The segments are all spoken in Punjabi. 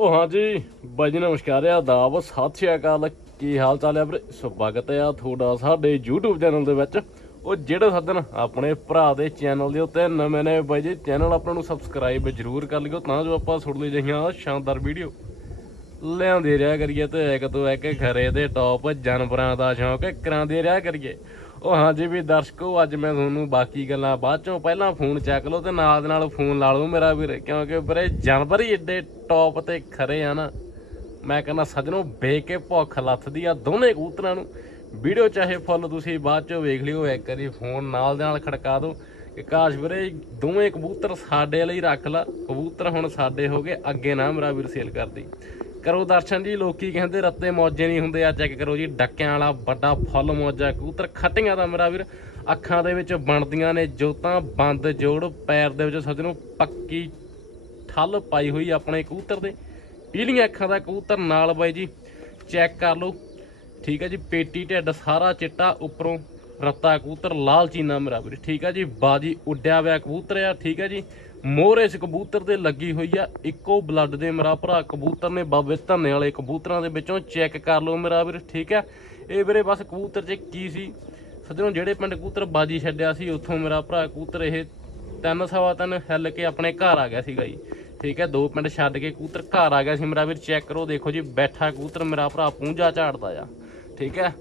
ਉਹ ਹਾਂਜੀ ਬਾਈ ਜੀ ਨਮਸਕਾਰ ਆ, ਆਦਾਬ, ਸਤਿ ਸ਼੍ਰੀ ਅਕਾਲ। ਕੀ ਹਾਲ ਚਾਲ ਹੈ ਵੀਰੇ? ਸਵਾਗਤ ਹੈ ਤੁਹਾਡਾ ਸਾਡੇ YouTube ਚੈਨਲ ਦੇ ਵਿੱਚ। ਉਹ ਜਿਹੜੇ ਸਾਧਨ ਆਪਣੇ ਭਰਾ ਦੇ ਚੈਨਲ ਦੇ ਉੱਤੇ ਨਵੇਂ ਨੇ, ਬਾਈ ਜੀ ਚੈਨਲ ਆਪਣਾ ਨੂੰ ਸਬਸਕ੍ਰਾਈਬ ਜ਼ਰੂਰ ਕਰ ਲਿਓ, ਤਾਂ ਜੋ ਆਪਾਂ ਸੁਣ ਲਈ ਜਹੀਆਂ ਸ਼ਾਨਦਾਰ ਵੀਡੀਓ ਲਿਆਉਂਦੇ ਰਿਹਾ ਕਰੀਏ ਤੇ ਇੱਕ ਤੋਂ ਇੱਕ ਖਰੇ ਦੇ ਟੌਪ ਜਾਨਵਰਾਂ ਦਾ ਸ਼ੌਂਕ ਕਰਾਉਂਦੇ ਰਿਹਾ ਕਰੀਏ। ਉਹ ਹਾਂਜੀ ਵੀ ਦਰਸ਼ਕੋ, ਅੱਜ ਮੈਂ ਤੁਹਾਨੂੰ ਬਾਕੀ ਗੱਲਾਂ ਬਾਅਦ ਚੋਂ ਪਹਿਲਾਂ ਫੋਨ ਚੱਕ ਲਓ ਤੇ ਨਾਲ ਦੇ ਨਾਲ ਫੋਨ ਲਾ ਲਓ ਮੇਰਾ ਵੀਰ, ਕਿਉਂਕਿ ਵੀਰੇ ਜਾਨਵਰ ਹੀ ਏਡੇ ਟੌਪ ਤੇ ਖਰੇ ਆ ਨਾ। ਮੈਂ ਕਹਿੰਦਾ ਸੱਜਣੋ ਬੇਕੇ ਭੁੱਖ ਲੱਥਦੀ ਆ ਦੋਨੇ ਕਬੂਤਰਾਂ ਨੂੰ। ਵੀਡੀਓ ਚਾਹੇ ਫੁੱਲ ਤੁਸੀਂ ਬਾਅਦ ਚੋਂ ਵੇਖ ਲਿਓ, ਇੱਕ ਵਾਰੀ ਫੋਨ ਨਾਲ ਦੇ ਨਾਲ ਖੜਕਾ ਦਿਓ। ਕਿ ਕਾਸ਼ ਵੀਰੇ ਦੋਵੇਂ ਕਬੂਤਰ ਸਾਡੇ ਲਈ ਰੱਖ ਲਾ, ਕਬੂਤਰ ਹੁਣ ਸਾਡੇ ਹੋ ਗਏ, ਅੱਗੇ ਨਾ ਮੇਰਾ ਵੀਰ ਸੇਲ ਕਰਦੀ। ਕਰੋ ਦਰਸ਼ਨ ਜੀ, ਲੋਕੀ ਕਹਿੰਦੇ ਰੱਤੇ ਮੌਜੇ ਨਹੀਂ ਹੁੰਦੇ ਆ ਚੈੱਕ ਕਰੋ ਜੀ, ਡੱਕਿਆਂ ਵਾਲਾ ਵੱਡਾ ਫੁੱਲ ਮੌਜਾ, ਕਬੂਤਰ ਖੱਟੀਆਂ ਦਾ ਮੇਰਾ ਵੀਰ, ਅੱਖਾਂ ਦੇ ਵਿੱਚ ਬਣਦੀਆਂ ਨੇ ਜੋਤਾਂ, ਬੰਦ ਜੋੜ, ਪੈਰ ਦੇ ਵਿੱਚ ਸੱਜਣੋ ਪੱਕੀ ਠੱਲ ਪਾਈ ਹੋਈ ਆਪਣੇ ਕਬੂਤਰ ਦੇ, ਪੀਲੀਆਂ ਅੱਖਾਂ ਦਾ ਕਬੂਤਰ ਨਾਲ ਬਾਈ ਜੀ ਚੈੱਕ ਕਰ ਲਓ, ਠੀਕ ਹੈ ਜੀ, ਪੇਟੀ ਢਿੱਡ ਸਾਰਾ ਚਿੱਟਾ, ਉੱਪਰੋਂ ਰੱਤਾ ਕਬੂਤਰ, ਲਾਲ ਚੀਨਾ ਮੇਰਾ ਵੀਰ, ਠੀਕ ਹੈ ਜੀ, ਬਾਜੀ ਉੱਡਿਆ ਹੋਇਆ ਕਬੂਤਰ ਆ, ਠੀਕ ਹੈ ਜੀ ਮੋਹਰ ਇਸ ਕਬੂਤਰ 'ਤੇ ਲੱਗੀ ਹੋਈ ਆ, ਇੱਕੋ ਬਲੱਡ ਦੇ ਮੇਰਾ ਭਰਾ, ਕਬੂਤਰ ਨੇ ਬਾਬੇ ਧੰਨੇ ਵਾਲੇ ਕਬੂਤਰਾਂ ਦੇ ਵਿੱਚੋਂ ਚੈੱਕ ਕਰ ਲਓ ਮੇਰਾ ਵੀਰ, ਠੀਕ ਹੈ ਇਹ ਵੀਰੇ ਬਸ ਕਬੂਤਰ 'ਚ ਕੀ ਸੀ। ਸੱਜਣੋ, ਜਿਹੜੇ ਪਿੰਡ ਕਬੂਤਰ ਬਾਜੀ ਛੱਡਿਆ ਸੀ, ਉੱਥੋਂ ਮੇਰਾ ਭਰਾ ਕਬੂਤਰ ਇਹ ਤਿੰਨ ਸਵਾ ਤਿੰਨ ਹਿੱਲ ਕੇ ਆਪਣੇ ਘਰ ਆ ਗਿਆ ਸੀਗਾ ਜੀ। ਠੀਕ ਹੈ ਦੋ ਪਿੰਡ ਛੱਡ ਕੇ ਕਬੂਤਰ ਘਰ ਆ ਗਿਆ ਸੀ ਮੇਰਾ ਵੀਰ ਚੈੱਕ ਕਰੋ, ਦੇਖੋ ਜੀ, ਬੈਠਾ ਕਬੂਤਰ ਮੇਰਾ ਭਰਾ ਪੂੰਝਾ ਝਾੜਦਾ ਆ। ਠੀਕ ਹੈ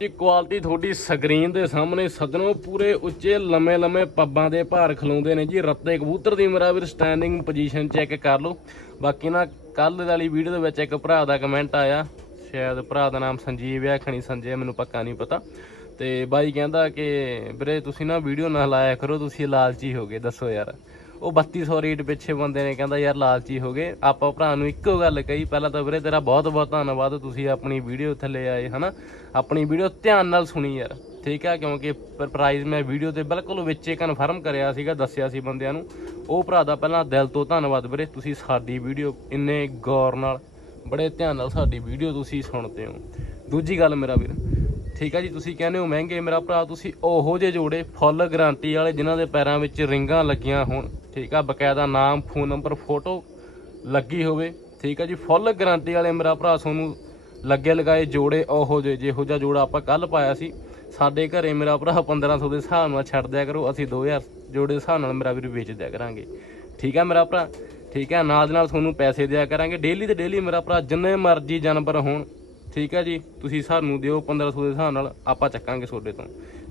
ਜੀ ਕੁਆਲਿਟੀ ਤੁਹਾਡੀ ਸਕਰੀਨ ਦੇ ਸਾਹਮਣੇ ਸੱਜਣੋ, ਪੂਰੇ ਉੱਚੇ ਲੰਮੇ ਲੰਮੇ ਪੱਬਾਂ ਦੇ ਭਾਰ ਖਲੋਂਦੇ ਨੇ ਜੀ। ਰੱਤੇ ਕਬੂਤਰ ਦੀ ਮੇਰਾ ਵੀਰ ਸਟੈਂਡਿੰਗ ਪੋਜੀਸ਼ਨ ਚੈੱਕ ਕਰ ਲਓ। ਬਾਕੀ ਨਾ ਕੱਲ ਵਾਲੀ ਵੀਡੀਓ ਦੇ ਵਿੱਚ ਇੱਕ ਭਰਾ ਦਾ ਕਮੈਂਟ ਆਇਆ। ਸ਼ਾਇਦ ਭਰਾ ਦਾ ਨਾਮ ਸੰਜੀਵ ਹੈ ਖਣੀ ਸੰਜੇ, ਮੈਨੂੰ ਪੱਕਾ ਨਹੀਂ ਪਤਾ। ਤੇ ਬਾਈ ਕਹਿੰਦਾ ਕਿ ਵੀਰੇ, ਤੁਸੀਂ ਨਾ ਵੀਡੀਓ ਨਾ ਲਾਇਆ ਕਰੋ, ਤੁਸੀਂ ਲਾਲਚੀ ਹੋ ਗਏ, ਦੱਸੋ ਯਾਰ। ਉਹ 3200 ਰੇਟ ਪਿੱਛੇ ਬੰਦੇ ਨੇ ਕਹਿੰਦਾ, ਯਾਰ ਲਾਲਚੀ ਹੋ ਗਏ। ਆਪਾਂ ਭਰਾ ਨੂੰ ਇੱਕੋ ਗੱਲ ਕਹੀ, ਪਹਿਲਾਂ ਤਾਂ ਵੀਰੇ ਤੇਰਾ ਬਹੁਤ ਬਹੁਤ ਧੰਨਵਾਦ, ਤੁਸੀਂ ਆਪਣੀ ਵੀਡੀਓ ਥੱਲੇ ਆਏ, ਹਨਾ? ਆਪਣੀ ਵੀਡੀਓ ਧਿਆਨ ਨਾਲ ਸੁਣੀ ਯਾਰ, ਠੀਕ ਆ? ਕਿਉਂਕਿ ਪ੍ਰਾਈਜ਼ ਮੈਂ ਵੀਡੀਓ ਤੇ ਬਿਲਕੁਲ ਵਿੱਚੇ ਕਨਫਰਮ ਕਰਿਆ ਸੀਗਾ, ਦੱਸਿਆ ਸੀ ਬੰਦਿਆਂ ਨੂੰ। ਉਹ ਭਰਾ ਦਾ ਪਹਿਲਾਂ ਦਿਲ ਤੋਂ ਧੰਨਵਾਦ ਵੀਰੇ, ਤੁਸੀਂ ਸਾਡੀ ਵੀਡੀਓ ਇੰਨੇ ਗੌਰ ਨਾਲ, ਬੜੇ ਧਿਆਨ ਨਾਲ ਸਾਡੀ ਵੀਡੀਓ ਤੁਸੀਂ ਸੁਣਦੇ ਹੋ। ਦੂਜੀ ਗੱਲ ਮੇਰਾ ਵੀਰ, ਠੀਕ ਆ ਜੀ, ਤੁਸੀਂ ਕਹਿੰਦੇ ਹੋ ਮਹਿੰਗੇ, ਮੇਰਾ ਭਰਾ ਤੁਸੀਂ ਉਹੋ ਜਿਹੇ ਜੋੜੇ ਫੁੱਲ ਗਾਰੰਟੀ ਵਾਲੇ, ਜਿਨ੍ਹਾਂ ਦੇ ਪੈਰਾਂ ਵਿੱਚ ਰਿੰਗਾਂ ਲੱਗੀਆਂ ਹੋਣ। ਠੀਕ ਆ, ਬਕਾਇਦਾ ਨਾਮ, ਫੋਨ ਨੰਬਰ, ਫੋਟੋ ਲੱਗੀ ਹੋਵੇ, ਠੀਕ ਆ ਜੀ। ਫੁੱਲ ਗਾਰੰਟੀ ਵਾਲੇ ਮੇਰਾ ਭਰਾ ਤੁਹਾਨੂੰ ਲੱਗੇ ਲਗਾਏ ਜੋੜੇ, ਉਹੋ ਜਿਹੇ, ਜਿਹੋ ਜਿਹਾ ਜੋੜਾ ਆਪਾਂ ਕੱਲ ਪਾਇਆ ਸੀ। ਸਾਡੇ ਘਰੇ ਮੇਰਾ ਭਰਾ 1500 ਦੇ ਹਿਸਾਬ ਨਾਲ ਛੱਡ ਦਿਆ ਕਰੋ, ਅਸੀਂ 2000 ਜੋੜੇ ਦੇ ਹਿਸਾਬ ਨਾਲ ਮੇਰਾ ਵੀਰ ਵੇਚ ਦਿਆ ਕਰਾਂਗੇ। ਠੀਕ ਆ ਮੇਰਾ ਭਰਾ, ਠੀਕ ਹੈ ਨਾਲ ਦੇ ਨਾਲ ਤੁਹਾਨੂੰ ਪੈਸੇ ਦਿਆ ਕਰਾਂਗੇ। ਡੇਲੀ ਤੇ ਡੇਲੀ ਮੇਰਾ ਭਰਾ ਜਿੰਨੇ ਮਰਜ਼ੀ ਜਾਨਵਰ ਹੋਣ, ਠੀਕ ਹੈ ਜੀ, ਤੁਸੀਂ ਸਾਨੂੰ ਦਿਓ 1500 ਦੇ ਹਿਸਾਬ ਨਾਲ, ਆਪਾਂ ਚੱਕਾਂਗੇ ਤੁਹਾਡੇ ਤੋਂ।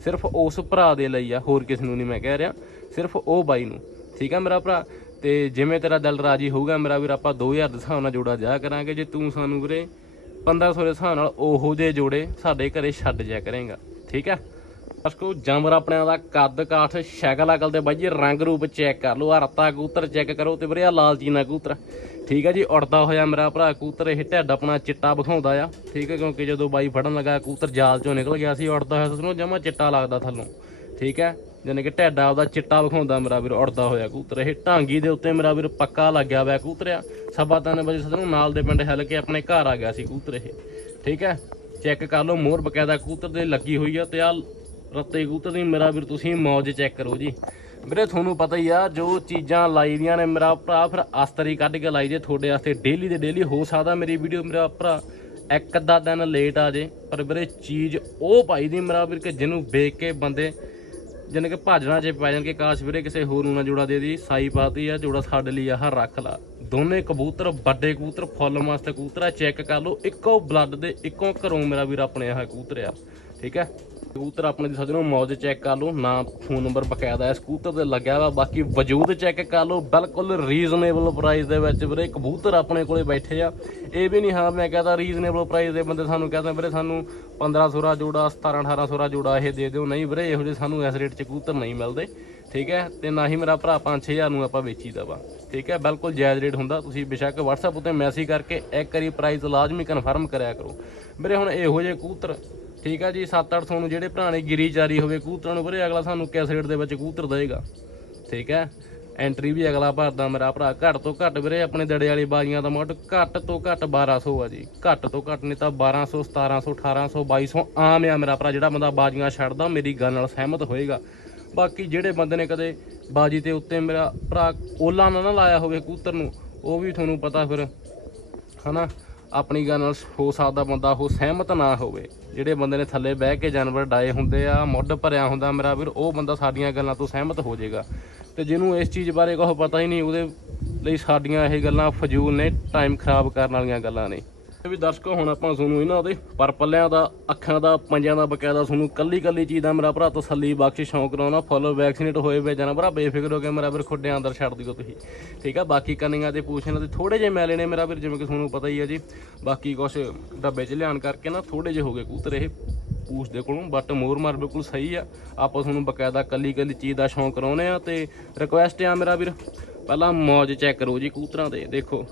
ਸਿਰਫ ਉਸ ਭਰਾ ਦੇ ਲਈ ਆ, ਹੋਰ ਕਿਸੇ ਨੂੰ ਨਹੀਂ ਮੈਂ ਕਹਿ ਰਿਹਾ। ਸਿਰਫ ਉਹ ਬਾਈ ਨੂੰ। ਠੀਕ ਆ ਮੇਰਾ ਭਰਾ? ਤੇ ਜਿਵੇਂ ਤੇਰਾ ਦਿਲ ਰਾਜੀ ਹੋਊਗਾ, ਮੇਰਾ ਵੀਰ, ਆਪਾਂ 2000 ਦੇ ਹਿਸਾਬ ਨਾਲ ਜੋੜਾ ਜਾ ਕਰਾਂਗੇ। ਜੇ ਤੂੰ ਸਾਨੂੰ ਵੀਰੇ 1500 ਦੇ ਹਿਸਾਬ ਨਾਲ ਉਹੋ ਜਿਹੇ ਜੋੜੇ ਸਾਡੇ ਘਰੇ ਛੱਡ ਜਾ ਕਰੇਗਾ। ਠੀਕ ਹੈ ਅਸਕੋ ਜਾਨਵਰ ਆਪਣਿਆਂ ਦਾ ਕੱਦ ਕਾਠ, ਸ਼ਕਲ ਅਕਲ ਤੇ ਬਾਈ ਜੀ ਰੰਗ ਰੂਪ ਚੈੱਕ ਕਰ ਲਓ ਆ ਰੱਤਾ ਕਬੂਤਰ ਚੈੱਕ ਕਰੋ ਤੇ ਵੀਰੇ ਆ ਲਾਲ ਚੀਨਾ ਕਬੂਤਰ। ਠੀਕ ਹੈ ਜੀ, ਉੜਦਾ ਹੋਇਆ ਮੇਰਾ ਭਰਾ ਕਬੂਤਰ, ਇਹ ਢੱਡ ਆਪਣਾ ਚਿੱਟਾ ਵਿਖਾਉਂਦਾ ਆ। ਠੀਕ ਹੈ ਕਿਉਂਕਿ ਜਦੋਂ ਬਾਈ ਫੜਨ ਲੱਗਾ, ਕਬੂਤਰ ਜਾਲ ਚੋਂ ਨਿਕਲ ਗਿਆ ਸੀ, ਉੜਦਾ ਹੋਇਆ ਸਸਨੋ ਜਮਾ ਚਿੱਟਾ ਲੱਗਦਾ ਥੱਲੋਂ। ਠੀਕ ਹੈ ਜਾਨੀ ਕਿ ਢੱਡ ਆਪਦਾ ਚਿੱਟਾ ਵਿਖਾਉਂਦਾ ਮੇਰਾ ਵੀਰ, ਉੜਦਾ ਹੋਇਆ ਕਬੂਤਰ। ਇਹ ਢਾਂਗੀ ਦੇ ਉੱਤੇ ਮੇਰਾ ਵੀਰ ਪੱਕਾ ਲੱਗਿਆ ਹੋਇਆ ਕਬੂਤਰ ਸਵਾ ਤਿੰਨ ਵਜੇ ਸਦਨੋਂ ਨਾਲ ਦੇ ਪਿੰਡ ਹਿੱਲ ਕੇ ਆਪਣੇ ਘਰ ਆ ਗਿਆ ਸੀ ਕਬੂਤਰ ਇਹ। ਠੀਕ ਹੈ? ਚੈੱਕ ਕਰ ਲਓ, ਮੋਹਰ ਬਕਾਇਦਾ ਕਬੂਤਰ ਦੇ ਲੱਗੀ ਹੋਈ ਆ ਤੇ ਆ ਰੱਤੇ ਕਬੂਤਰ ਦੀ ਮੇਰਾ ਵੀਰ, ਤੁਸੀਂ ਮੌਜ ਚੈੱਕ ਕਰੋ ਜੀ। ਵੀਰੇ, ਤੁਹਾਨੂੰ ਪਤਾ ਹੀ ਆ, ਜੋ ਚੀਜ਼ਾਂ ਲਾਈ ਦੀਆਂ ਨੇ ਮੇਰਾ ਭਰਾ, ਫਿਰ ਅਸਤਰੀ ਕੱਢ ਕੇ ਲਾਈ ਜੇ ਤੁਹਾਡੇ ਵਾਸਤੇ। ਡੇਲੀ ਦੇ ਡੇਲੀ ਹੋ ਸਕਦਾ ਮੇਰੀ ਵੀਡੀਓ ਮੇਰਾ ਭਰਾ। ਇੱਕ ਅੱਧਾ ਦਿਨ ਲੇਟ ਆ ਜੇ, ਪਰ ਵੀਰੇ, ਚੀਜ਼ ਉਹ ਪਾਈ ਦੀ ਮੇਰਾ ਵੀਰ ਕਿ ਜਿਹਨੂੰ ਵੇਖ ਕੇ ਬੰਦੇ ਜਾਣੀ ਕਿ ਭਾਜਣਾ ਚ ਪੈ ਜਾਣ ਕੇ ਕਾਸ਼ ਵੀਰੇ ਕਿਸੇ ਹੋਰ ਨੂੰ ਨਾ ਜੋੜਾ ਦੇ ਦੀ ਸਾਈ ਪਾਤੀ ਆ, ਜੋੜਾ ਸਾਡੇ ਲਈ ਆਹ ਰੱਖ ਲਾ। ਦੋਨੇ ਕਬੂਤਰ, ਵੱਡੇ ਕਬੂਤਰ, ਫੁੱਲ ਮਸਤ ਕਬੂਤਰ ਆ, ਚੈੱਕ ਕਰ ਲਓ, ਇੱਕੋ ਬਲੱਡ ਦੇ, ਇੱਕੋ ਘਰੋਂ ਮੇਰਾ ਵੀਰ ਆਪਣੇ ਆਹ ਕਬੂਤਰ ਆ। ਠੀਕ ਹੈ ਕਬੂਤਰ ਆਪਣੇ ਦੀ ਸੱਜਣੋਂ, ਮੌਜ ਚੈੱਕ ਕਰ ਲਓ, ਨਾ ਫੋਨ ਨੰਬਰ ਬਕਾਇਦਾ ਹੈ, ਸਕੂਟਰ ਤੇ ਲੱਗਿਆ ਵਾ, ਬਾਕੀ ਵਜੂਦ ਚੈੱਕ ਕਰ ਲਓ, ਬਿਲਕੁਲ ਰੀਜ਼ਨੇਬਲ ਪ੍ਰਾਈਸ ਦੇ ਵਿੱਚ ਵੀਰੇ, ਕਬੂਤਰ ਆਪਣੇ ਕੋਲੇ ਬੈਠੇ ਆ। ਇਹ ਵੀ ਨਹੀਂ, ਹਾਂ, ਮੈਂ ਕਹਦਾ ਰੀਜ਼ਨੇਬਲ ਪ੍ਰਾਈਸ ਦੇ ਬੰਦੇ ਸਾਨੂੰ ਕਹਿੰਦੇ ਵੀਰੇ, ਸਾਨੂੰ 1500 ਦਾ ਜੋੜਾ 17 1800 ਦਾ ਜੋੜਾ ਇਹ ਦੇ ਦਿਓ। ਨਹੀਂ ਵੀਰੇ, ਇਹੋ ਜਿਹੇ ਸਾਨੂੰ ਇਸ ਰੇਟ 'ਚ ਕਬੂਤਰ ਨਹੀਂ ਮਿਲਦੇ, ਠੀਕ ਹੈ? ਤੇ ਨਾ ਹੀ ਮੇਰਾ ਭਰਾ 5-6000 ਨੂੰ ਆਪਾਂ ਵੇਚੀਦਾ ਵਾ ਠੀਕ ਹੈ? ਬਿਲਕੁਲ ਜਾਇਜ਼ ਰੇਟ ਹੁੰਦਾ। ਤੁਸੀਂ ਬੇਸ਼ੱਕ WhatsApp ਉੱਤੇ ਮੈਸੇਜ ਕਰਕੇ ਇੱਕ ਵਾਰੀ ਪ੍ਰਾਈਸ ਲਾਜ਼ਮੀ ਕਨਫਰਮ ਕਰਿਆ ਕਰੋ। ਵੀਰੇ, ਹੁਣ ਇਹੋ ਜਿਹੇ ਕਬੂਤਰ, ਠੀਕ ਹੈ ਜੀ? 7-800 ਨੂੰ ਜਿਹੜੇ ਭਰਾ ਨੇ ਗਿਰੀ ਚਾਰੀ ਹੋਵੇ ਕਬੂਤਰਾਂ ਨੂੰ, ਵੀਰੇ, ਅਗਲਾ ਸਾਨੂੰ ਕਿਸ ਰੇਟ ਦੇ ਵਿੱਚ ਕਬੂਤਰ ਦੇਗਾ ਠੀਕ ਹੈ? ਐਂਟਰੀ ਵੀ ਅਗਲਾ ਭਰਦਾ ਮੇਰਾ ਭਰਾ। ਘੱਟ ਤੋਂ ਘੱਟ ਵੀਰੇ ਆਪਣੇ ਦੜੇ ਵਾਲੀ ਬਾਜ਼ੀਆਂ ਦਾ ਮੁੱਢ ਘੱਟ ਤੋਂ ਘੱਟ 1200 ਆ ਜੀ। ਘੱਟ ਤੋਂ ਘੱਟ ਨਹੀਂ ਤਾਂ 1200 1700 1800 2200 ਆਮ ਆ ਮੇਰਾ ਭਰਾ। ਜਿਹੜਾ ਬੰਦਾ ਬਾਜ਼ੀਆਂ ਛੱਡਦਾ, ਮੇਰੀ ਗੱਲ ਨਾਲ ਸਹਿਮਤ ਹੋਏਗਾ। ਬਾਕੀ ਜਿਹੜੇ ਬੰਦੇ ਨੇ ਕਦੇ ਬਾਜੀ ਤੇ ਉੱਤੇ ਮੇਰਾ ਭਰਾ ਓਲਾ ਨਾ ਨਾ ਲਾਇਆ ਹੋਵੇ ਕੂਤਰ ਨੂੰ, ਉਹ ਵੀ ਤੁਹਾਨੂੰ ਪਤਾ ਫਿਰ, ਹਨਾ? ਆਪਣੀ ਗੱਲ ਨਾਲ ਹੋ ਸਕਦਾ ਬੰਦਾ ਉਹ ਸਹਿਮਤ ਨਾ ਹੋਵੇ। ਜਿਹੜੇ ਬੰਦੇ ਨੇ ਥੱਲੇ ਬਹਿ ਕੇ ਜਾਨਵਰ ਡਾਏ ਹੁੰਦੇ ਆ, ਮੁੱਢ ਭਰਿਆ ਹੁੰਦਾ ਮੇਰਾ ਵੀਰ, ਉਹ ਬੰਦਾ ਸਾਡੀਆਂ ਗੱਲਾਂ ਤੋਂ ਸਹਿਮਤ ਹੋ ਜਾਏਗਾ ਤੇ ਜਿਹਨੂੰ ਇਸ ਚੀਜ਼ ਬਾਰੇ ਕੁਛ ਪਤਾ ਹੀ ਨਹੀਂ, ਉਹਦੇ ਲਈ ਸਾਡੀਆਂ ਇਹ ਗੱਲਾਂ ਫਜ਼ੂਲ ਨੇ ਟਾਈਮ ਖਰਾਬ ਕਰਨ ਵਾਲੀਆਂ ਗੱਲਾਂ ਨੇ। ਵੀ ਦਰਸ਼ਕੋ, ਹੁਣ ਆਪਾਂ ਤੁਹਾਨੂੰ ਇਹਨਾਂ ਦੇ ਪਰ ਪੱਲਿਆਂ ਦਾ, ਅੱਖਾਂ ਦਾ ਪੰਜਾਂ ਦਾ ਬਕਾਇਦਾ ਤੁਹਾਨੂੰ ਕੱਲੀ ਕੱਲੀ ਚੀਜ਼ ਦਾ ਮੇਰਾ ਭਰਾ ਤਸੱਲੀ ਬਖਸ਼ ਸ਼ੌਂਕ ਕਰਾਉਣਾ ਫੁੱਲ ਵੈਕਸੀਨੇਟ ਹੋਏ ਵੇ ਜਾਣਾ ਭਰਾ, ਬੇਫਿਕਰ ਹੋ ਕੇ ਮੇਰਾ ਵੀਰ ਖੁੱਡਿਆਂ ਅੰਦਰ ਛੱਡ ਦਿਓ ਤੁਸੀਂ। ਠੀਕ ਆ, ਬਾਕੀ ਕੰਨੀਆਂ ਤੇ ਪੂਛਾਂ ਤੇ ਥੋੜੇ ਜਿਹੇ ਮੈਲੇ ਨੇ ਮੇਰਾ ਵੀਰ, ਜਿਵੇਂ ਕਿ ਤੁਹਾਨੂੰ ਪਤਾ ਹੀ ਹੈ ਜੀ। ਬਾਕੀ ਕੁਛ ਡੱਬੇ 'ਚ ਲਿਆਣ ਕਰਕੇ ਨਾ ਥੋੜੇ ਜਿਹੇ ਹੋ ਗਏ ਕੂਤਰ। ਇਹ ਪੂਛ ਦੇ ਕੋਲੋਂ ਬਟ ਮੋਰ ਮਾਰ ਬਿਲਕੁਲ ਸਹੀ ਆ। ਆਪਾਂ ਤੁਹਾਨੂੰ ਬਕਾਇਦਾ ਕੱਲੀ ਕੱਲੀ ਚੀਜ਼ ਦਾ ਸ਼ੌਂਕ ਕਰਾਉਨੇ ਆ ਤੇ ਰਿਕੁਐਸਟ ਆ ਮੇਰਾ ਵੀਰ। ਪਹਿਲਾਂ ਮੌਜ ਚੈੱਕ ਕਰੋ ਜੀ ਕੂਤਰਾਂ ਤੇ, ਦੇਖੋ।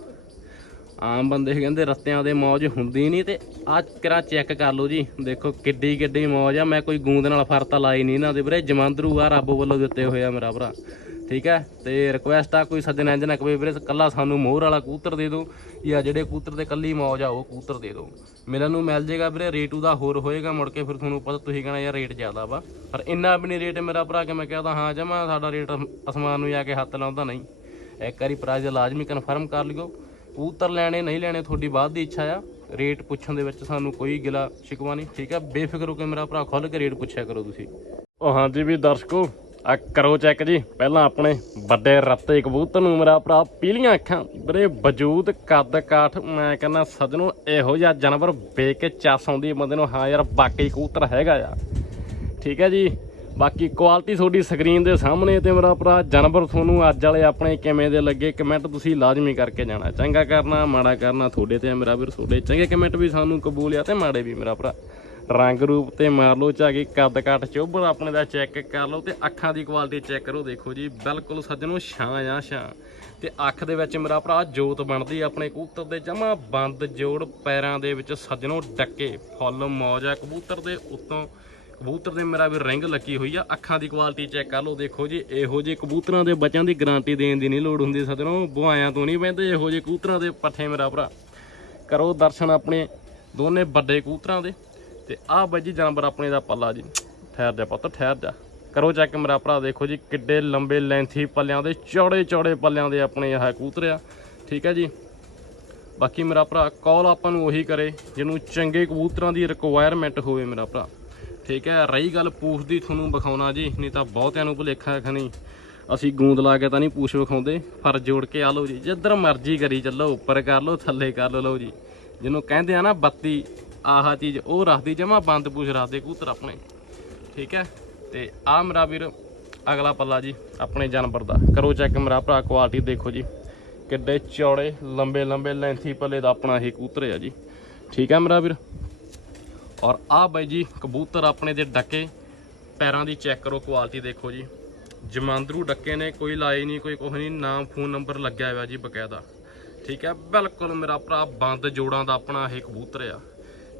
ਆਮ ਬੰਦੇ ਕਹਿੰਦੇ ਰਸਤਿਆਂ ਦੇ ਮੌਜ ਹੁੰਦੀ ਨਹੀਂ ਤੇ ਆ ਕਿਰਾ ਚੈੱਕ ਕਰ ਲਓ ਜੀ। ਦੇਖੋ ਕਿੱਡੀ ਕਿੱਡੀ ਮੌਜ ਆ, ਮੈਂ ਕੋਈ ਗੂੰਦ ਨਾਲ ਫਰਤਾ ਲਾਈ ਨਹੀਂ ਇਹਨਾਂ ਦੇ ਵੀਰੇ। ਜਮਾਂਦਰੂ ਆ, ਰੱਬ ਵੱਲੋਂ ਦਿੱਤੇ ਹੋਏ ਆ ਮੇਰਾ ਭਰਾ। ਠੀਕ ਹੈ? ਤੇ ਰਿਕੁਐਸਟ ਆ ਕੋਈ ਸੱਜਣ ਇੰਜ ਨਾ ਕਵੇ ਵੀਰੇ, ਕੱਲਾ ਸਾਨੂੰ ਮੋਹਰ ਵਾਲਾ ਕੂਤਰ ਦੇ ਦਿਓ, ਜਾਂ ਜਿਹੜੇ ਕੂਤਰ ਤੇ ਕੱਲੀ ਮੌਜ ਆ, ਉਹ ਕੂਤਰ ਦੇ ਦਿਓ। ਮਿਲਣ ਨੂੰ ਮਿਲ ਜੇਗਾ ਵੀਰੇ ਰੇਟ ਉਹਦਾ ਹੋਰ ਹੋਏਗਾ ਮੁੜ ਕੇ, ਫਿਰ ਤੁਹਾਨੂੰ ਪਤਾ ਤੁਸੀਂ ਕਹਿਣਾ, ਯਾਰ ਰੇਟ ਜ਼ਿਆਦਾ ਵਾ। ਪਰ ਇੰਨਾ ਵੀ ਨਹੀਂ ਰੇਟ ਮੇਰਾ ਭਰਾ, ਕਿ ਮੈਂ ਕਹਦਾ ਹਾਂ, ਜਮਾ ਸਾਡਾ ਰੇਟ ਅਸਮਾਨ ਨੂੰ ਜਾ ਕੇ ਹੱਥ ਲਾਉਂਦਾ ਨਹੀਂ। ਇੱਕ ਵਾਰੀ ਪ੍ਰਾਈਜ਼ ਲਾਜ਼ਮੀ ਕਨਫਰਮ ਕਰ ਲਿਓ। ਕੂਤਰ ਲੈਣੇ, ਨਹੀਂ ਲੈਣੇ, ਤੁਹਾਡੀ ਬਾਅਦ ਦੀ ਇੱਛਾ ਆ। ਰੇਟ ਪੁੱਛਣ ਦੇ ਵਿੱਚ ਸਾਨੂੰ ਕੋਈ ਗਿਲਾ ਸ਼ਿਕਵਾ ਨਹੀਂ, ਠੀਕ ਆ ਬੇਫਿਕਰ ਹੋ ਕੇ ਮੇਰਾ ਭਰਾ ਖੁੱਲ ਕੇ ਰੇਟ ਪੁੱਛਿਆ ਕਰੋ ਤੁਸੀਂ। ਉਹ ਹਾਂਜੀ ਵੀ ਦਰਸ਼ਕੋ ਆ ਕਰੋ ਚੈੱਕ ਜੀ, ਪਹਿਲਾਂ ਆਪਣੇ ਵੱਡੇ ਰੱਤੇ ਕਬੂਤਰ ਨੂੰ ਮੇਰਾ ਭਰਾ ਪੀਲੀਆਂ ਅੱਖਾਂ ਵੀਰੇ ਵਜੂਦ ਕੱਦ ਕਾਠ, ਮੈਂ ਕਹਿੰਦਾ ਸਜਣੋ, ਇਹੋ ਜਿਹਾ ਜਾਨਵਰ ਵੇਖ ਕੇ ਚੱਸ ਆਉਂਦੀ ਹੈ ਬੰਦੇ ਨੂੰ, ਹਾਂ ਯਾਰ ਬਾਕੀ ਕਬੂਤਰ ਹੈਗਾ ਆ। ਠੀਕ ਹੈ ਜੀ, ਬਾਕੀ ਕੁਆਲਿਟੀ ਤੁਹਾਡੀ ਸਕਰੀਨ ਦੇ ਸਾਹਮਣੇ ਤੇ ਮੇਰਾ ਭਰਾ ਜਾਨਵਰ ਤੁਹਾਨੂੰ ਅੱਜ ਵਾਲੇ ਆਪਣੇ ਕਿਵੇਂ ਦੇ ਲੱਗੇ ਕਮੈਂਟ ਤੁਸੀਂ ਲਾਜ਼ਮੀ ਕਰਕੇ ਜਾਣਾ। ਚੰਗਾ ਕਰਨਾ, ਮਾੜਾ ਕਰਨਾ, ਤੁਹਾਡੇ ਤੇ ਆ ਮੇਰਾ ਵੀਰ, ਤੁਹਾਡੇ ਚੰਗੇ ਕਮੈਂਟ ਵੀ ਸਾਨੂੰ ਕਬੂਲ ਆ ਤੇ ਮਾੜੇ ਵੀ ਮੇਰਾ ਭਰਾ। ਰੰਗ ਰੂਪ ਤੇ ਮਾਰ ਲਓ ਚਾਗੇ ਕੱਦ ਕੱਟ ਚੋਬਰ ਆਪਣੇ ਦਾ ਚੈੱਕ ਕਰ ਲਓ ਤੇ ਅੱਖਾਂ ਦੀ ਕੁਆਲਿਟੀ ਚੈੱਕ ਕਰੋ, ਦੇਖੋ ਜੀ, ਬਿਲਕੁਲ ਸੱਜਣੋ, ਛਾਂ ਆ ਛਾਂ। ਤੇ ਅੱਖ ਦੇ ਵਿੱਚ ਮੇਰਾ ਭਰਾ ਜੋਤ ਬਣਦੀ ਆਪਣੇ ਕਬੂਤਰ ਦੇ ਜਮਾ ਬੰਦ ਜੋੜ ਪੈਰਾਂ ਦੇ ਵਿੱਚ ਸੱਜਣੋ ਡੱਕੇ, ਫੁੱਲ ਮੌਜ ਆ, ਕਬੂਤਰ ਦੇ ਉੱਤੋਂ, ਕਬੂਤਰ ਦੇ ਮੇਰਾ ਵੀ ਰਿੰਗ ਲੱਗੀ ਹੋਈ ਆ, ਅੱਖਾਂ ਦੀ ਕੁਆਲਿਟੀ ਚੈੱਕ ਕਰ ਲਓ, ਦੇਖੋ ਜੀ, ਇਹੋ ਜਿਹੇ ਕਬੂਤਰਾਂ ਦੇ ਬੱਚਿਆਂ ਦੀ ਗਾਰੰਟੀ ਦੇਣ ਦੀ ਨਹੀਂ ਲੋੜ ਹੁੰਦੀ ਸੱਜਣੋ, ਬੁਆਇਆਂ ਤੋਂ ਨਹੀਂ ਪੈਂਦੇ ਇਹੋ ਜਿਹੇ ਕਬੂਤਰਾਂ ਦੇ ਪੱਠੇ ਮੇਰਾ ਭਰਾ। ਕਰੋ ਦਰਸ਼ਨ ਆਪਣੇ ਦੋਨੇ ਵੱਡੇ ਕਬੂਤਰਾਂ ਦੇ। ਤੇ ਆਹ ਬਾਈ ਜੀ ਜਾਨਵਰ ਆਪਣੇ ਦਾ ਪੱਲਾ ਜੀ। ਠਹਿਰ ਜਾ ਪੁੱਤ, ਠਹਿਰ ਜਾ। ਕਰੋ ਚੈੱਕ ਮੇਰਾ ਭਰਾ, ਦੇਖੋ ਜੀ ਕਿੱਡੇ ਲੰਬੇ ਲੈਂਥੀ ਪੱਲਿਆਂ ਦੇ, ਚੌੜੇ ਚੌੜੇ ਪੱਲਿਆਂ ਦੇ ਆਪਣੇ ਇਹ ਕਬੂਤਰ ਆ। ਠੀਕ ਹੈ ਜੀ। ਬਾਕੀ ਮੇਰਾ ਭਰਾ ਕਾਲ ਆਪਾਂ ਨੂੰ ਉਹੀ ਕਰੇ, ਜਿਹਨੂੰ ਚੰਗੇ ਕਬੂਤਰਾਂ ਦੀ ਰਿਕੁਆਇਰਮੈਂਟ ਹੋਵੇ ਮੇਰਾ ਭਰਾ। ਠੀਕ ਹੈ, ਰਹੀ ਗੱਲ ਪੂਛ ਦੀ ਤੁਹਾਨੂੰ ਵਿਖਾਉਣਾ ਜੀ, ਨਹੀਂ ਤਾਂ ਬਹੁਤਿਆਂ ਨੂੰ ਭੁਲੇਖਾ ਖਣੀ ਅਸੀਂ ਗੂੰਦ ਲਾ ਕੇ ਤਾਂ ਨਹੀਂ ਪੂਛ ਵਿਖਾਉਂਦੇ, ਪਰ ਜੋੜ ਕੇ ਆ ਲਓ ਜੀ, ਜਿੱਧਰ ਮਰਜ਼ੀ ਕਰੀ ਚੱਲੋ, ਉੱਪਰ ਕਰ ਲਓ, ਥੱਲੇ ਕਰ ਲਓ ਲਓ ਜੀ। ਜਿਹਨੂੰ ਕਹਿੰਦੇ ਆ ਨਾ ਬੱਤੀ ਆਹ ਚੀਜ਼ ਉਹ ਰੱਖਦੀ, ਜਮਾ ਬੰਦ ਪੂਛ ਰੱਖਦੇ ਕਬੂਤਰ ਆਪਣੇ। ਠੀਕ ਹੈ? ਤੇ ਆ ਮੇਰਾ ਵੀਰ, ਅਗਲਾ ਪੱਲਾ ਜੀ, ਆਪਣੇ ਜਾਨਵਰ ਦਾ। ਕਰੋ ਚੈੱਕ ਮੇਰਾ ਭਰਾ ਕੁਆਲਿਟੀ ਦੇਖੋ ਜੀ। ਕਿੱਡੇ ਚੌੜੇ, ਲੰਬੇ ਲੰਬੇ ਲੈਂਥੀ ਪੱਲੇ ਦਾ ਆਪਣਾ ਇਹ ਕਬੂਤਰ ਆ ਜੀ। ਠੀਕ ਹੈ ਮੇਰਾ ਵੀਰ? ਔਰ ਆ ਬਾਈ ਜੀ, ਕਬੂਤਰ ਆਪਣੇ ਦੇ ਡੱਕੇ, ਪੈਰਾਂ ਦੀ ਚੈੱਕ ਕਰੋ ਕੁਆਲਿਟੀ ਦੇਖੋ ਜੀ। ਜਮਾਂਦਰੂ ਡੱਕੇ ਨੇ, ਕੋਈ ਲਾਏ ਨਹੀਂ, ਕੋਈ ਕੁਛ ਨਹੀਂ, ਨਾਮ ਫੋਨ ਨੰਬਰ ਲੱਗਿਆ ਹੋਇਆ ਜੀ ਬਕਾਇਦਾ। ਠੀਕ ਹੈ? ਬਿਲਕੁਲ ਮੇਰਾ ਭਰਾ, ਬੰਦ ਜੋੜਾਂ ਦਾ ਆਪਣਾ ਇਹ ਕਬੂਤਰ ਆ।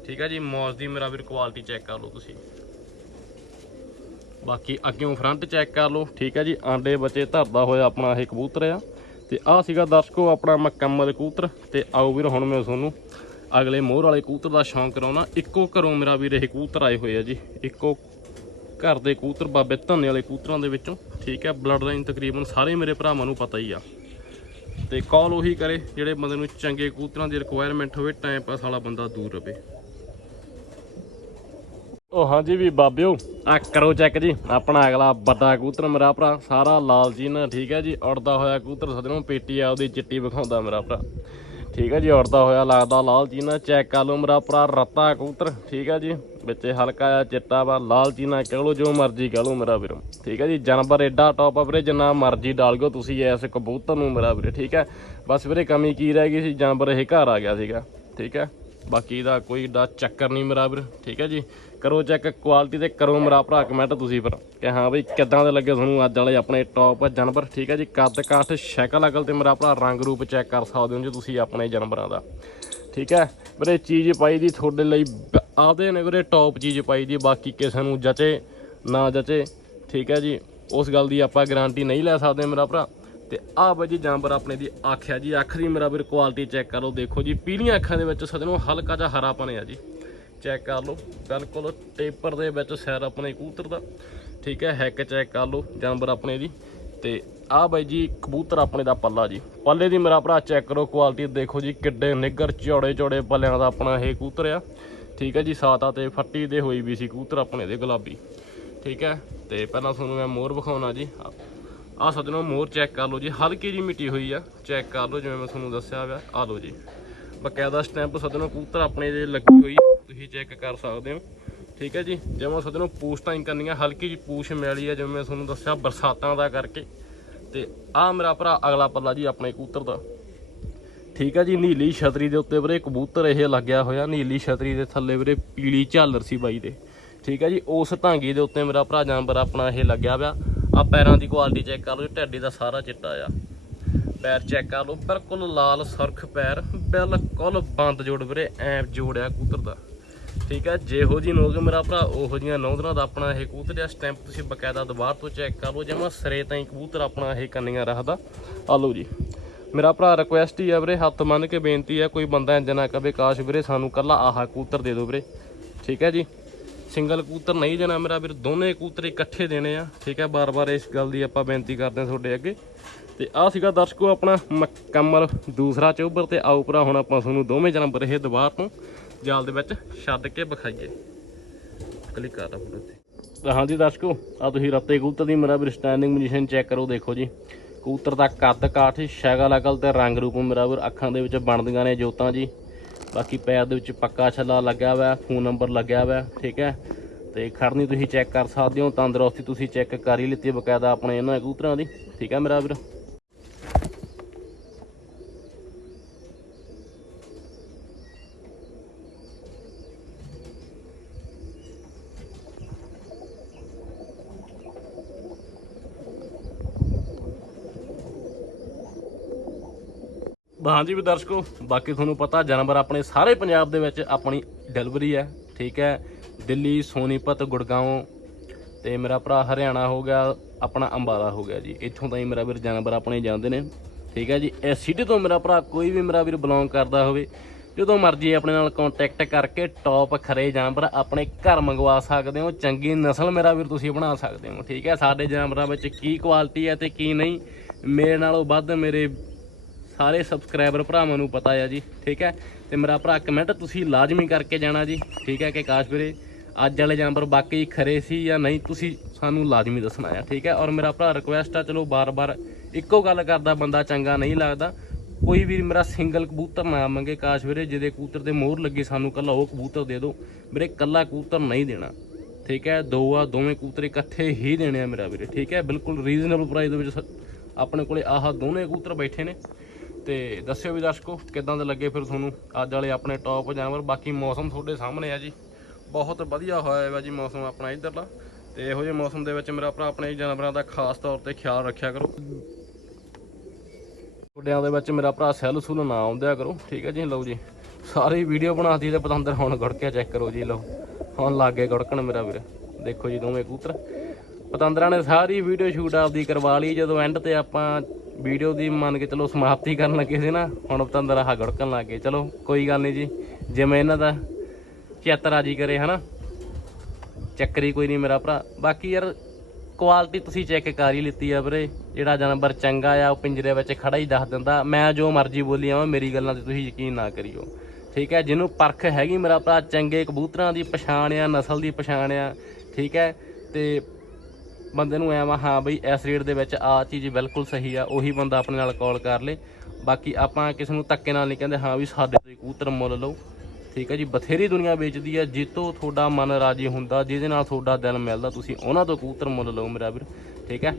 ਠੀਕ ਹੈ ਜੀ, ਮੌਜ ਦੀ ਮੇਰਾ ਵੀਰ ਕੁਆਲਿਟੀ ਚੈੱਕ ਕਰ ਲਓ ਤੁਸੀਂ। ਬਾਕੀ ਅੱਗਿਓਂ ਫਰੰਟ ਚੈੱਕ ਕਰ ਲਓ, ਠੀਕ ਹੈ ਜੀ, ਆਂਡੇ ਬੱਚੇ ਧਰਦਾ ਹੋਇਆ ਆਪਣਾ ਇਹ ਕਬੂਤਰ ਆ। ਤੇ ਆਹ ਸੀਗਾ ਦਰਸ਼ਕੋ ਆਪਣਾ ਮੁਕੰਮਲ ਕਬੂਤਰ, ਤੇ ਆਓ ਵੀਰ, ਹੁਣ ਮੈਂ ਤੁਹਾਨੂੰ ਅਗਲੇ ਮੋਹਰ ਵਾਲੇ ਕਬੂਤਰ ਦਾ ਸ਼ੌਂਕ ਕਰਾਉਣਾ। ਇੱਕੋ ਘਰੋਂ ਮੇਰਾ ਵੀਰ ਇਹ ਕਬੂਤਰ ਆਏ ਹੋਏ ਆ ਜੀ, ਇੱਕੋ ਘਰ ਦੇ ਕਬੂਤਰ, ਬਾਬੇ ਧੰਨੇ ਵਾਲੇ ਕਬੂਤਰਾਂ ਦੇ ਵਿੱਚੋਂ, ਠੀਕ ਹੈ ਬਲੱਡ ਲਾਈਨ ਤਕਰੀਬਨ ਸਾਰੇ ਮੇਰੇ ਭਰਾਵਾਂ ਨੂੰ ਪਤਾ ਹੀ ਆ। ਤੇ ਕਾਲ ਉਹੀ ਕਰੇ ਜਿਹੜੇ ਬੰਦੇ ਨੂੰ ਚੰਗੇ ਕਬੂਤਰਾਂ ਦੀ ਰਿਕੁਆਇਰਮੈਂਟ ਹੋਵੇ ਟਾਈਮ ਪਾਸ ਵਾਲਾ ਬੰਦਾ ਦੂਰ ਰਵੇ। ਉਹ ਹਾਂਜੀ ਵੀ ਬਾਬਿਓ। ਆ ਕਰੋ ਚੈੱਕ ਜੀ। ਆਪਣਾ ਅਗਲਾ ਵੱਡਾ ਕਬੂਤਰ ਮੇਰਾ ਭਰਾ। ਸਾਰਾ ਲਾਲ ਜੀ ਨਾ ਠੀਕ ਹੈ ਜੀ। ਉੜਦਾ ਹੋਇਆ ਕਬੂਤਰ ਸਦਨੋਂ ਪੇਟੀ ਆ ਉਹਦੀ ਚਿੱਟੀ ਵਿਖਾਉਂਦਾ ਮੇਰਾ ਭਰਾ। ਠੀਕ ਹੈ ਜੀ, ਉੜਦਾ ਹੋਇਆ ਲੱਗਦਾ ਲਾਲ ਜੀ ਚੈੱਕ ਕਰ ਲਓ ਮੇਰਾ ਭਰਾ, ਰੱਤਾ ਕਬੂਤਰ। ਠੀਕ ਹੈ ਜੀ, ਵਿੱਚ ਹਲਕਾ ਆ ਚਿੱਟਾ ਵਾ, ਲਾਲ ਜੀ ਨਾ ਲਓ ਜੋ ਮਰਜ਼ੀ ਕਹਿ ਲਓ ਮੇਰਾ ਵੀਰ। ਠੀਕ ਹੈ ਜੀ, ਜਾਨਵਰ ਐਡਾ ਟੌਪ ਆ ਵੀਰੇ, ਜਿੰਨਾ ਮਰਜ਼ੀ ਡਾਲ ਗੋ ਤੁਸੀਂ ਐਸ ਕਬੂਤਰ ਨੂੰ ਮੇਰਾ ਵੀਰੇ, ਠੀਕ ਹੈ। ਬਸ ਵੀਰੇ ਕਮੀ ਕੀ ਰਹਿ ਗਈ ਸੀ, ਜਾਨਵਰ ਇਹ ਘਰ ਆ ਗਿਆ ਸੀਗਾ। ਠੀਕ ਹੈ, ਬਾਕੀ ਦਾ ਕੋਈ ਡਾ ਚੱਕਰ ਨਹੀਂ ਮੇਰਾ ਵੀਰ। ਠੀਕ ਹੈ ਜੀ ਕਰੋ ਚੈੱਕ ਕੁਆਲਿਟੀ ਤੇ ਕਰੋ ਮੇਰਾ ਭਰਾ ਕਮੈਂਟ ਤੁਸੀਂ ਫਿਰ। ਕਿ ਹਾਂ ਬਈ ਕਿੱਦਾਂ ਦੇ ਲੱਗੇ ਤੁਹਾਨੂੰ ਅੱਜ ਵਾਲੇ ਆਪਣੇ ਟੌਪ ਜਾਨਵਰ, ਠੀਕ ਹੈ ਜੀ? ਕੱਦ ਕਾਠ, ਸ਼ਕਲ ਅਕਲ ਤੇ ਮੇਰਾ ਭਰਾ ਰੰਗ ਰੂਪ ਚੈੱਕ ਕਰ ਸਕਦੇ ਹੋ ਜੀ ਤੁਸੀਂ ਆਪਣੇ ਜਾਨਵਰਾਂ ਦਾ। ਠੀਕ ਹੈ? ਵੀਰੇ ਚੀਜ਼ ਪਾਈ ਦੀ ਤੁਹਾਡੇ ਲਈ ਬ- ਆਪਦੇ ਨੇ ਵੀਰੇ ਟੌਪ ਚੀਜ਼ ਪਾਈ ਦੀ, ਬਾਕੀ ਕਿਸੇ ਨੂੰ ਜਚੇ, ਨਾ ਜਚੇ, ਠੀਕ ਹੈ ਜੀ? ਉਸ ਗੱਲ ਦੀ ਆਪਾਂ ਗਾਰੰਟੀ ਨਹੀਂ ਲੈ ਸਕਦੇ ਮੇਰਾ ਭਰਾ। ਤੇ ਆਹ ਬਾਜੀ ਜਾਨਵਰ ਆਪਣੇ ਦੀ ਅੱਖ ਹੈ ਜੀ। ਅੱਖ ਦੀ ਮੇਰਾ ਵੀਰ ਕੁਆਲਿਟੀ ਚੈੱਕ ਕਰੋ, ਦੇਖੋ ਜੀ। ਪੀਲੀਆਂ ਅੱਖਾਂ ਦੇ ਵਿੱਚ ਸਦਨੋਂ ਹਲਕਾ ਜਿਹਾ ਹਰਾਪਨ ਆ ਜੀ। ਚੈੱਕ ਕਰ ਲਓ। ਬਿਲਕੁਲ ਟੇਪਰ ਦੇ ਵਿੱਚ ਸੈਰ ਆਪਣੇ ਕਬੂਤਰ ਦਾ। ਠੀਕ ਹੈ ਹੈਕ ਚੈੱਕ ਕਰ ਲਓ ਜਾਨਵਰ ਆਪਣੇ ਦੀ। ਤੇ ਆ ਬਾਈ ਜੀ, ਕਬੂਤਰ ਆਪਣੇ ਦਾ ਪੱਲਾ ਜੀ। ਪੱਲੇ ਦੀ ਮੇਰਾ ਭਰਾ ਚੈੱਕ ਕਰੋ ਕੁਆਲਿਟੀ ਦੇਖੋ ਜੀ ਕਿੱਡੇ ਨਿੱਗਰ ਚੌੜੇ ਚੌੜੇ ਪੱਲਿਆਂ ਦਾ ਆਪਣਾ ਇਹ ਕਬੂਤਰ ਆ। ਠੀਕ ਹੈ ਜੀ, ਸਾਤਾ ਤੇ ਫੱਟੀ ਦੇ ਹੋਈ ਵੀ ਸੀ ਕਬੂਤਰ ਆਪਣੇ ਦੇ, ਗੁਲਾਬੀ। ਠੀਕ ਹੈ, ਤੇ ਪਹਿਲਾਂ ਤੁਹਾਨੂੰ ਮੈਂ ਮੋਰ ਵਿਖਾਉਣਾ ਜੀ। ਆ ਸੱਜਣੋ, ਮੋਰ ਚੈੱਕ ਕਰ ਲਓ ਜੀ। ਹਲਕੀ ਜੀ ਮਿੱਟੀ ਹੋਈ ਆ। ਚੈੱਕ ਕਰ ਲਓ, ਜਿਵੇਂ ਮੈਂ ਤੁਹਾਨੂੰ ਦੱਸਿਆ ਹੋਇਆ ਆ ਲਓ ਜੀ। ਬਕਾਇਦਾ ਸਟੈਂਪ ਸੱਜਣੋ, ਕਬੂਤਰ ਆਪਣੇ ਦੇ ਲੱਗੀ ਹੋਈ ਤੁਸੀਂ ਚੈੱਕ ਕਰ ਸਕਦੇ ਹੋ। ਠੀਕ ਹੈ ਜੀ ਜਿਵੇਂ ਸੱਜਣੋ ਪੂਛ ਟਾਈਮ ਕਰਨੀ ਆ ਹਲਕੀ ਜੀ ਪੂਛ ਮਿਲੀ ਆ ਜਿਵੇਂ ਮੈਂ ਤੁਹਾਨੂੰ ਦੱਸਿਆ ਬਰਸਾਤਾਂ ਦਾ ਕਰਕੇ। ਤੇ ਆ ਮੇਰਾ ਭਰਾ ਅਗਲਾ ਪੱਲਾ ਜੀ ਆਪਣੇ ਕਬੂਤਰ ਦਾ। ਠੀਕ ਹੈ ਜੀ ਨੀਲੀ ਛਤਰੀ ਦੇ ਉੱਤੇ ਵੀਰੇ ਕਬੂਤਰ ਇਹ ਲੱਗਿਆ ਹੋਇਆ ਨੀਲੀ ਛਤਰੀ ਦੇ ਥੱਲੇ ਵੀਰੇ ਪੀਲੀ ਝਾਲਰ ਸੀ ਬਾਈ ਦੇ। ਠੀਕ ਹੈ ਜੀ ਉਸ ਢਾਂਗੀ ਦੇ ਉੱਤੇ ਮੇਰਾ ਭਰਾ ਜਾਨਵਰ ਆਪਣਾ ਇਹ ਲੱਗਿਆ ਪਿਆ ਆ ਪੈਰਾਂ ਦੀ ਕੁਆਲਿਟੀ ਚੈੱਕ ਕਰ ਲਓ ਜੀ, ਢੱਡੀ ਦਾ ਸਾਰਾ ਚਿੱਟਾ ਆ। ਪੈਰ ਚੈੱਕ ਕਰ ਲਓ ਬਿਲਕੁਲ ਲਾਲ ਸੁਰਖ ਪੈਰ ਬਿਲਕੁਲ ਬੰਦ ਜੋੜ ਵੀਰੇ ਐਂ ਜੋੜਿਆ ਕੂਤਰ ਦਾ। ਠੀਕ ਹੈ ਜਿਹੋ ਜੀ ਨੋਕ ਮੇਰਾ ਭਰਾ, ਉਹੋ ਜੀਆਂ ਨੌਂਦਰਾਂ ਦਾ ਆਪਣਾ ਇਹ ਕਬੂਤਰ ਦਾ ਸਟੈਂਪ ਤੁਸੀਂ ਬਕਾਇਦਾ ਦੁਬਾਰ ਤੋਂ ਚੈੱਕ ਕਰ ਲਓ, ਜਮਾ ਸਰੇ ਹੀ ਕਬੂਤਰ ਆਪਣਾ ਇਹ ਕੰਨੀਆਂ ਰੱਖਦਾ। ਆ ਲਓ ਜੀ। ਮੇਰਾ ਭਰਾ ਰਿਕੁਐਸਟ ਹੀ ਆ ਵੀਰੇ, ਹੱਥ ਮੰਨ ਕੇ ਬੇਨਤੀ ਆ, ਕੋਈ ਬੰਦਾ ਇੰਜ ਨਾ ਕਵੇ ਕਾਸ਼ ਵੀਰੇ ਸਾਨੂੰ ਕੱਲਾ ਆਹ ਕਬੂਤਰ ਦੇ ਦਿਓ ਵੀਰੇ। ਠੀਕ ਹੈ ਜੀ। ਸਿੰਗਲ ਕਬੂਤਰ ਨਹੀਂ ਦੇਣਾ ਮੇਰਾ ਵੀਰ, ਦੋਨੇ ਕਬੂਤਰ ਇਕੱਠੇ ਦੇਣੇ ਆ। ਠੀਕ ਹੈ, ਬਾਰ-ਬਾਰ ਇਸ ਗੱਲ ਦੀ ਆਪਾਂ ਬੇਨਤੀ ਕਰਦੇ ਹਾਂ ਤੁਹਾਡੇ ਅੱਗੇ। ਤੇ ਆਹ ਸੀਗਾ ਦਰਸ਼ਕੋ ਆਪਣਾ ਮੁਕੰਮਲ ਦੂਸਰਾ ਚੋਬਰ ਤੇ ਆਓ ਭਰਾ, ਹੁਣ ਆਪਾਂ ਤੁਹਾਨੂੰ ਦੋਵੇਂ ਜਨਮ ਇਹ ਦੁਬਾਰ ਤੋਂ। ਜਾਲ ਦੇ ਵਿੱਚ ਛੱਡ ਕੇ ਵਿਖਾਈਏ। ਕਲਿੱਕ ਕਰਦਾ ਫੋਟੋ ਤੇ ਹਾਂਜੀ ਦਰਸ਼ਕੋ ਆ ਤੁਸੀਂ ਰੱਤੇ ਕਬੂਤਰ ਦੀ ਮੇਰਾ ਵੀਰ ਸਟੈਂਡਿੰਗ ਪੋਜੀਸ਼ਨ ਚੈੱਕ ਕਰੋ, ਦੇਖੋ ਜੀ। ਕਬੂਤਰ ਦਾ ਕੱਦ ਕਾਠ ਸ਼ਕਲ ਅਕਲ ਤੇ ਰੰਗ ਰੂਪ ਮੇਰਾ ਵੀਰ ਅੱਖਾਂ ਦੇ ਵਿੱਚ ਬਣਦੀਆਂ ਨੇ ਜੋਤਾਂ ਜੀ। ਬਾਕੀ ਪੈਰ ਦੇ ਵਿੱਚ ਪੱਕਾ ਛੱਲਾ ਲੱਗਿਆ ਹੋਇਆ ਫੋਨ ਨੰਬਰ ਲੱਗਿਆ ਹੋਇਆ, ਠੀਕ ਹੈ। ਤੇ ਖੜਨੀ ਤੁਸੀਂ ਚੈੱਕ ਕਰ ਸਕਦੇ ਹੋ, ਤੰਦਰੁਸਤੀ ਤੁਸੀਂ ਚੈੱਕ ਕਰ ਹੀ ਲਿੱਤੀ ਬਕਾਇਦਾ ਆਪਣੇ ਇਹਨਾਂ ਕਬੂਤਰਾਂ ਦੀ, ਠੀਕ ਹੈ ਮੇਰਾ ਵੀਰ? ਹਾਂਜੀ ਵੀ ਦਰਸ਼ਕੋ, ਬਾਕੀ ਤੁਹਾਨੂੰ ਪਤਾ ਜਾਨਵਰ ਆਪਣੇ ਸਾਰੇ ਪੰਜਾਬ ਦੇ ਵਿੱਚ ਆਪਣੀ ਡਿਲੀਵਰੀ ਹੈ, ਠੀਕ ਹੈ। ਦਿੱਲੀ, ਸੋਨੀਪਤ ਗੁੜਗਾਉਂ ਤੇ ਮੇਰਾ ਭਰਾ ਹਰਿਆਣਾ ਹੋ ਗਿਆ, ਆਪਣਾ ਅੰਬਾਲਾ ਹੋ ਗਿਆ ਜੀ। ਇੱਥੋਂ ਤਾਈਂ ਮੇਰਾ ਵੀਰ ਜਾਨਵਰ ਆਪਣੇ ਜਾਂਦੇ ਨੇ, ਠੀਕ ਹੈ ਜੀ। ਇਸ ਸਿਟੀ ਤੋਂ ਮੇਰਾ ਭਰਾ ਕੋਈ ਵੀ ਮੇਰਾ ਵੀਰ ਬਿਲੋਂਗ ਕਰਦਾ ਹੋਵੇ, ਜਦੋਂ ਮਰਜ਼ੀ ਆਪਣੇ ਨਾਲ ਕੰਟੈਕਟ ਕਰਕੇ ਟੌਪ ਖਰੇ ਜਾਨਵਰ ਆਪਣੇ ਘਰ ਮੰਗਵਾ ਸਕਦੇ ਹੋ, ਚੰਗੀ ਨਸਲ ਮੇਰਾ ਵੀਰ ਤੁਸੀਂ ਬਣਾ ਸਕਦੇ ਹੋ, ਠੀਕ ਹੈ। ਸਾਡੇ ਜਾਨਵਰਾਂ ਵਿੱਚ ਕੀ ਕੁਆਲਿਟੀ ਹੈ ਤੇ ਕੀ ਨਹੀਂ, ਮੇਰੇ ਨਾਲੋਂ ਵੱਧ ਮੇਰੇ ਸਾਰੇ ਸਬਸਕ੍ਰਾਈਬਰ ਭਰਾਵਾਂ ਨੂੰ ਪਤਾ ਆ ਜੀ, ਠੀਕ ਹੈ? ਤੇ ਮੇਰਾ ਭਰਾ ਕਮੈਂਟ ਤੁਸੀਂ ਲਾਜ਼ਮੀ ਕਰਕੇ ਜਾਣਾ ਜੀ, ਠੀਕ ਹੈ ਕਿ ਕਾਸ਼ ਵੀਰੇ ਅੱਜ ਵਾਲੇ ਜਾਨਵਰ ਬਾਕੀ ਖਰੇ ਸੀ ਜਾਂ ਨਹੀਂ, ਤੁਸੀਂ ਸਾਨੂੰ ਲਾਜ਼ਮੀ ਦੱਸਣਾ ਆ, ਠੀਕ ਹੈ? ਔਰ ਮੇਰਾ ਭਰਾ ਰਿਕੁਐਸਟ ਆ, ਚਲੋ ਬਾਰ-ਬਾਰ ਇੱਕੋ ਗੱਲ ਕਰਦਾ, ਬੰਦਾ ਚੰਗਾ ਨਹੀਂ ਲੱਗਦਾ। ਕੋਈ ਵੀ ਮੇਰਾ ਸਿੰਗਲ ਕਬੂਤਰ ਨਾ ਮੰਗੇ ਕਾਸ਼ ਵੀਰੇ, ਜਿਹਦੇ ਕਬੂਤਰ ਦੇ ਮੋਹਰ ਲੱਗੇ ਸਾਨੂੰ ਕੱਲਾ ਉਹ ਕਬੂਤਰ ਦੇ ਦਿਓ। ਵੀਰੇ ਕੱਲਾ ਕਬੂਤਰ ਨਹੀਂ ਦੇਣਾ, ਠੀਕ ਹੈ? ਦੋ ਆ, ਦੋਵੇਂ ਕਬੂਤਰ ਇਕੱਠੇ ਹੀ ਦੇਣੇ ਆ ਮੇਰਾ ਵੀਰੇ, ਠੀਕ ਹੈ? ਬਿਲਕੁਲ ਰੀਜ਼ਨੇਬਲ ਪ੍ਰਾਈਸ ਦੇ ਵਿੱਚ ਆਪਣੇ ਕੋਲੇ ਆਹ ਦੋਨੇ ਕਬੂਤਰ ਬੈਠੇ ਨੇ। ਤੇ ਦੱਸਿਓ ਵੀ ਦਰਸ਼ਕੋ, ਕਿਦਾਂ ਦੇ ਲੱਗੇ ਫਿਰ ਤੁਹਾਨੂੰ? ਅੱਜ ਵਾਲੇ ਆਪਣੇ ਟੌਪ ਜਾਨਵਰ, ਬਾਕੀ ਮੌਸਮ ਤੁਹਾਡੇ ਸਾਹਮਣੇ ਆ ਜੀ। ਬਹੁਤ ਵਧੀਆ ਹੋਇਆ ਹੈ ਜੀ ਮੌਸਮ ਆਪਣਾ ਇਧਰਲਾ। ਤੇ ਇਹੋ ਜਿਹੇ ਮੌਸਮ ਦੇ ਵਿੱਚ ਮੇਰਾ ਭਰਾ ਆਪਣੇ ਜਾਨਵਰਾਂ ਦਾ ਖਾਸ ਤੌਰ ਤੇ ਖਿਆਲ ਰੱਖਿਆ ਕਰੋ। ਤੁਹਾਡਿਆਂ ਦੇ ਵਿੱਚ ਮੇਰਾ ਭਰਾ ਸੈੱਲ ਸੁਲ ਨਾ ਆਉਂਦਿਆ ਕਰੋ, ਠੀਕ ਹੈ ਜੀ? ਲਓ ਜੀ, ਸਾਰੀ ਵੀਡੀਓ ਬਣਾਤੀ ਤੇ ਪਤੰਦਰ ਹੁਣ ਗੜਕਿਆ ਚੈੱਕ ਕਰੋ ਜੀ, ਲਓ। ਹੁਣ ਲੱਗ ਗਏ ਗੜਕਣ ਮੇਰਾ ਵੀਰ। ਦੇਖੋ ਜੀ ਦੋਵੇਂ ਕੂਤਰ ਪਤੰਦਰਾਂ ਨੇ ਸਾਰੀ ਵੀਡੀਓ ਸ਼ੂਟ ਆਪਦੀ ਕਰਵਾ ਲਈ, ਜਦੋਂ ਐਂਡ ਤੇ ਆਪਾਂ ਵੀਡੀਓ ਦੀ ਮੰਨ ਕੇ ਚਲੋ ਸਮਾਪਤੀ ਕਰਨ ਲੱਗੇ ਸੀ ਨਾ, ਹੁਣ ਪਤੰਦਰ ਆਹ ਗੜਕਣ ਲੱਗ ਗਏ। ਚਲੋ, ਕੋਈ ਗੱਲ ਨਹੀਂ ਜੀ। ਜਿਵੇਂ ਇਹਨਾਂ ਦਾ ਚਿੱਤ ਰਾਜੀ ਕਰੇ, ਹਨਾ? ਚੱਕਰੀ ਕੋਈ ਨਹੀਂ ਮੇਰਾ ਭਰਾ। ਬਾਕੀ ਯਾਰ ਕੁਆਲਿਟੀ ਤੁਸੀਂ ਚੈੱਕ ਕਰ ਹੀ ਲਿੱਤੀ ਆ ਵੀਰੇ। ਜਿਹੜਾ ਜਾਨਵਰ ਚੰਗਾ ਆ, ਉਹ ਪਿੰਜਰੇ ਵਿੱਚ ਖੜਾ ਹੀ ਦੱਸ ਦਿੰਦਾ। ਮੈਂ ਜੋ ਮਰਜ਼ੀ ਬੋਲੀ ਆਵਾਂ, ਮੇਰੀ ਗੱਲਾਂ ਤੇ ਤੁਸੀਂ ਯਕੀਨ ਨਾ ਕਰਿਓ। ਠੀਕ ਹੈ, ਜਿਹਨੂੰ ਪਰਖ ਹੈਗੀ ਮੇਰਾ ਭਰਾ, ਚੰਗੇ ਕਬੂਤਰਾਂ ਦੀ ਪਛਾਣ ਆ, ਨਸਲ ਦੀ ਪਛਾਣ ਆ। ਠੀਕ ਹੈ, ਤੇ ਬੰਦੇ ਨੂੰ ਐਵੇਂ ਹਾਂ ਬਈ ਇਸ ਰੇਟ ਦੇ ਵਿੱਚ ਆ ਚੀਜ਼ ਬਿਲਕੁਲ ਸਹੀ ਆ, ਉਹੀ ਬੰਦਾ ਆਪਣੇ ਨਾਲ ਕਾਲ ਕਰ ਲੇ। ਬਾਕੀ ਆਪਾਂ ਕਿਸੇ ਨੂੰ ਧੱਕੇ ਨਾਲ ਨਹੀਂ ਕਹਿੰਦੇ, ਹਾਂ ਵੀ ਸਾਡੇ ਤੋਂ ਹੀ ਮੁੱਲ ਲਓ। ਠੀਕ ਹੈ ਜੀ, ਬਥੇਰੀ ਦੁਨੀਆ ਵੇਚਦੀ ਹੈ ਜਿੱਤੋਂ ਤੁਹਾਡਾ ਮਨ ਰਾਜੀ ਹੁੰਦਾ, ਜਿਹਦੇ ਨਾਲ ਤੁਹਾਡਾ ਦਿਲ ਮਿਲਦਾ, ਤੁਸੀਂ ਉਹਨਾਂ ਤੋਂ ਕੂਤਰ ਮੁੱਲ ਲਓ ਮੇਰਾ ਵੀਰ। ਠੀਕ ਹੈ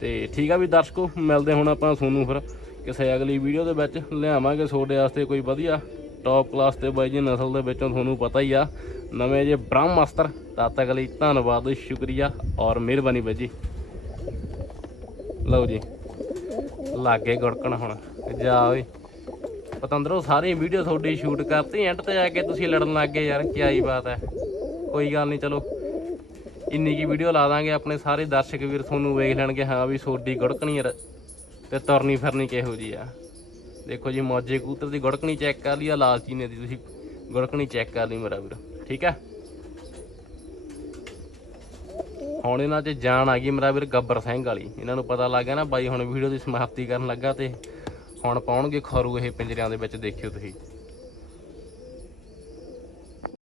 ਤੇ ਠੀਕ ਆ ਵੀ ਦਰਸ਼ਕੋ, ਮਿਲਦੇ ਹੁਣ ਆਪਾਂ ਤੁਹਾਨੂੰ ਫਿਰ ਕਿਸੇ ਅਗਲੀ ਵੀਡੀਓ ਦੇ ਵਿੱਚ। ਲਿਆਵਾਂਗੇ ਤੁਹਾਡੇ ਵਾਸਤੇ ਕੋਈ ਵਧੀਆ ਟੌਪ ਕਲਾਸ ਤੇ ਬਾਈ ਜੀ, ਨਸਲ ਦੇ ਵਿੱਚੋਂ ਤੁਹਾਨੂੰ ਪਤਾ ਹੀ ਆ, ਨਵੇਂ ਜੇ ਬ੍ਰਹਮ ਅਸਤਰ ਤਦ ਤੱਕ ਲਈ ਧੰਨਵਾਦ, ਸ਼ੁਕਰੀਆ ਔਰ ਮਿਹਰਬਾਨੀ ਬਾਈ ਜੀ। ਲਓ ਜੀ, ਲਾਗੇ ਗੜਕਣ ਹੁਣ, ਜਾ ਓਏ। ਪਤੰਦਰੋ ਸਾਰੀ ਵੀਡੀਓ ਤੁਹਾਡੀ ਸ਼ੂਟ ਕਰਤੀ ਐਂਡ ਤੇ ਜਾ ਕੇ ਤੁਸੀਂ ਲੜਨ ਲੱਗ ਗਏ ਯਾਰ ਕੀ ਆਈ ਬਾਤ ਹੈ। ਕੋਈ ਗੱਲ ਨਹੀਂ, ਚਲੋ। ਇੰਨੀ ਕੀ ਵੀਡੀਓ ਲਾ ਦਾਂਗੇ, ਆਪਣੇ ਸਾਰੇ ਦਰਸ਼ਕ ਵੀਰ ਤੁਹਾਨੂੰ ਵੇਖ ਲੈਣਗੇ, ਹਾਂ ਵੀ ਸੋਡੀ ਗੜਕਣੀ ਯਾਰ, ਤੇ ਤੁਰਨੀ ਫਿਰਨੀ ਕਿਹੋ ਜੀ ਆ। ਦੇਖੋ ਜੀ, ਮੌਜੇ ਕਬੂਤਰ ਦੀ ਗੜਕਣੀ ਚੈੱਕ ਕਰ ਲਈ ਆ, ਲਾਲ ਚੀਨੇ ਦੀ ਤੁਸੀਂ ਗੜਕਣੀ ਚੈੱਕ ਕਰ ਲਈ ਮੇਰਾ ਵੀਰ, ਠੀਕ ਹੈ ਹੁਣ ਇਹਨਾਂ 'ਚ ਜਾਨ ਆ ਗਈ ਮੇਰਾ ਵੀਰ ਗੱਬਰ ਸਿੰਘ ਵਾਲੀ। ਇਹਨਾਂ ਨੂੰ ਪਤਾ ਲੱਗ ਗਿਆ ਨਾ ਬਾਈ ਹੁਣ ਵੀਡੀਓ ਦੀ ਸਮਾਪਤੀ ਕਰਨ ਲੱਗਾ ਤੇ ਹੁਣ ਪਾਉਣਗੇ ਖਰੂ ਇਹ ਪਿੰਜਰਿਆਂ ਦੇ ਵਿੱਚ, ਦੇਖਿਓ ਤੁਸੀਂ।